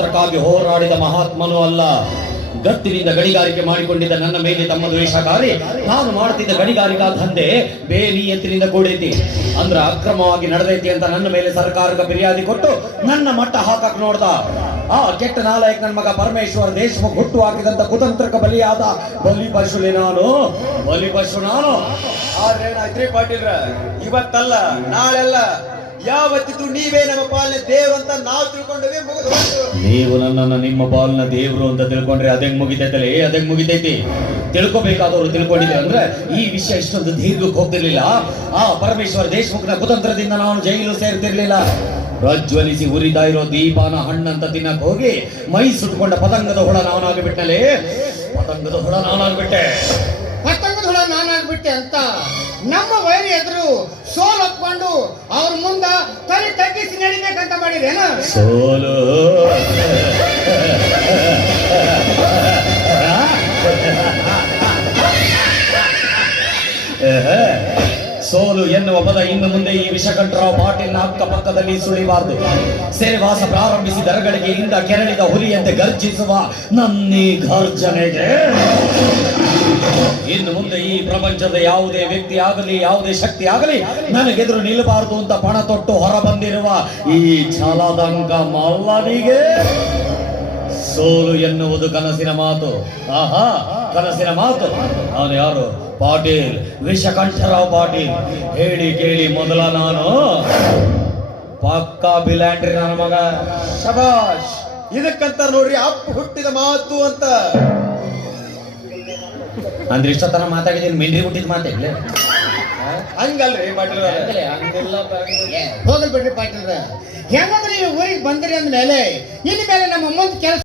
ಸ್ವಾತಂತ್ರ್ಯಕ್ಕಾಗಿ ಹೋರಾಡಿದ ಮಹಾತ್ಮನೂ ಅಲ್ಲ. ಗತ್ತಿನಿಂದ ಗಣಿಗಾರಿಕೆ ಮಾಡಿಕೊಂಡಿದ್ದ ನನ್ನ ಮೇಲೆ ತಮ್ಮ ದ್ವೇಷಕಾರಿ ನಾನು ಮಾಡುತ್ತಿದ್ದ ಗಣಿಗಾರಿಕಾ ದಂಧೆ ಬೇನಿಯತ್ತಿನಿಂದ ಕೂಡೈತಿ ಅಂದ್ರ ಅಕ್ರಮವಾಗಿ ನಡೆದೈತಿ ಅಂತ ನನ್ನ ಮೇಲೆ ಸರ್ಕಾರಕ್ಕೆ ಫಿರ್ಯಾದಿ ಕೊಟ್ಟು ನನ್ನ ಮಟ್ಟ ಹಾಕಕ್ ನೋಡ್ದ. ಆ ಕೆಟ್ಟ ನಾಲಾಯಕ ನನ್ನ ಮಗ ಪರಮೇಶ್ವರ್ ದೇಶಮುಖ್ ಹುಟ್ಟು ಹಾಕಿದಂತ ಕುತಂತ್ರಕ್ಕೆ ಬಲಿಯಾದ ಬಲಿಪಶು ನಾನು. ಆದ್ರೆ ಏನಾಯ್ತ್ರಿ ಪಾಟೀಲ್ರ, ಇವತ್ತಲ್ಲ ನಾಳೆಲ್ಲ ಯಾವತ್ತಿದ್ರು ನೀವೇ ನಮ್ಮ ಪಾಲನೆ ದೇವ್ರು ಅಂತ ನಾವು ತಿಳ್ಕೊಂಡೇ ಮುಗಿದು. ನೀವು ನನ್ನನ್ನು ನಿಮ್ಮ ಪಾಲನ ದೇವ್ರು ಅಂತ ತಿಳ್ಕೊಂಡ್ರೆ ಅದಂಗ್ ಮುಗಿತೈತಿ. ತಿಳ್ಕೊಬೇಕಾದವರು ತಿಳ್ಕೊಂಡಿದ್ರೆ ಅಂದ್ರೆ ಈ ವಿಷಯ ಇಷ್ಟೊಂದು ದೀರ್ಘಕ್ಕೆ ಹೋಗ್ತಿರ್ಲಿಲ್ಲ. ಆ ಪರಮೇಶ್ವರ್ ದೇಶಮುಖ್ನ ಕುತಂತ್ರದಿಂದ ನಾನು ಜೈಲು ಸೇರ್ತಿರ್ಲಿಲ್ಲ. ಪ್ರಜ್ವಲಿಸಿ ಉರಿತಾ ಇರೋ ದೀಪಾನ ಹಣ್ಣಂತ ತಿನ್ನಕ್ ಹೋಗಿ ಮೈ ಸುಟ್ಕೊಂಡ ಪತಂಗದ ಹುಳ ನಾನಾಗ್ಬಿಟ್ಟೆ ಅಂತ ನಮ್ಮ ವೈರಿ ಎದುರು ಸೋಲ್ ಒಪ್ಕೊಂಡು ಅವ್ರ ಮುಂದ ತಲೆ ತಗ್ಗಿಸಿ ನಡಿಬೇಕಂತ ಮಾಡಿರೇನ? ಸೋಲು ಸೋಲು ಎನ್ನುವ ಪದ ಇನ್ನು ಮುಂದೆ ಈ ವಿಷಕಂಠರಾವ್ ಪಾಟೀಲ್ನ ಅಕ್ಕಪಕ್ಕದಲ್ಲಿ ಸುಳಿಬಾರದು. ಸೇವಾಸ ಪ್ರಾರಂಭಿಸಿ ದರಗಳಿಗೆಯಿಂದ ಕೆರಳಿದ ಹುಲಿಯಂತೆ ಗರ್ಜಿಸುವ ನನ್ನೀ ಗರ್ಜನೆಗೆ ಇನ್ನು ಮುಂದೆ ಈ ಪ್ರಪಂಚದ ಯಾವುದೇ ವ್ಯಕ್ತಿ ಆಗಲಿ ಯಾವುದೇ ಶಕ್ತಿ ಆಗಲಿ ನನಗೆದುರು ನಿಲ್ಲಬಾರದು ಅಂತ ಪಣ ತೊಟ್ಟು ಹೊರ ಬಂದಿರುವ ಈ ಛಲದಂಗ ಮಲ್ಲನಿಗೆ ಸೋಲು ಎನ್ನುವುದು ಕನಸಿನ ಮಾತು. ಕನಸಿನ ಮಾತು. ನಾನು ಯಾರು? ಪಾಟೀಲ್, ವಿಷಕಂಠರಾವ್ ಪಾಟೀಲ್. ಹೇಳಿ ಕೇಳಿ ಮೊದಲ ನಾನು ಪಕ್ಕಾ ಬಿಲ್ಯಾಂಡ್ರಿ ನನ್ನ ಮಗ. ಶಬಾಷ್, ಇದಕ್ಕಂತ ನೋಡ್ರಿ ಅಪ್ಪ ಹುಟ್ಟಿದ ಮಾತು ಅಂತ. ಅಂದ್ರೆ ಇಷ್ಟೊತ್ತನ ಮಾತಾಡಿದ್ದೀನಿ, ಮಿಂಡ್ರಿ ಹುಟ್ಟಿದ ಮಾತಾಡ್ಲಿ ಹಂಗಲ್ರಿ ಪಾಟೀಲ್. ಹೋಗಲ್ ಬಿಡ್ರಿ ಪಾಟೀಲ್ರ, ಹೆಂಗಂದ್ರೆ ನೀವು ಊರಿಗೆ ಬಂದ್ರಿ ಅಂದ್ಮೇಲೆ ಇನ್ನು ಮೇಲೆ ನಮ್ಮ ಮುಂದೆ ಕೆಲಸ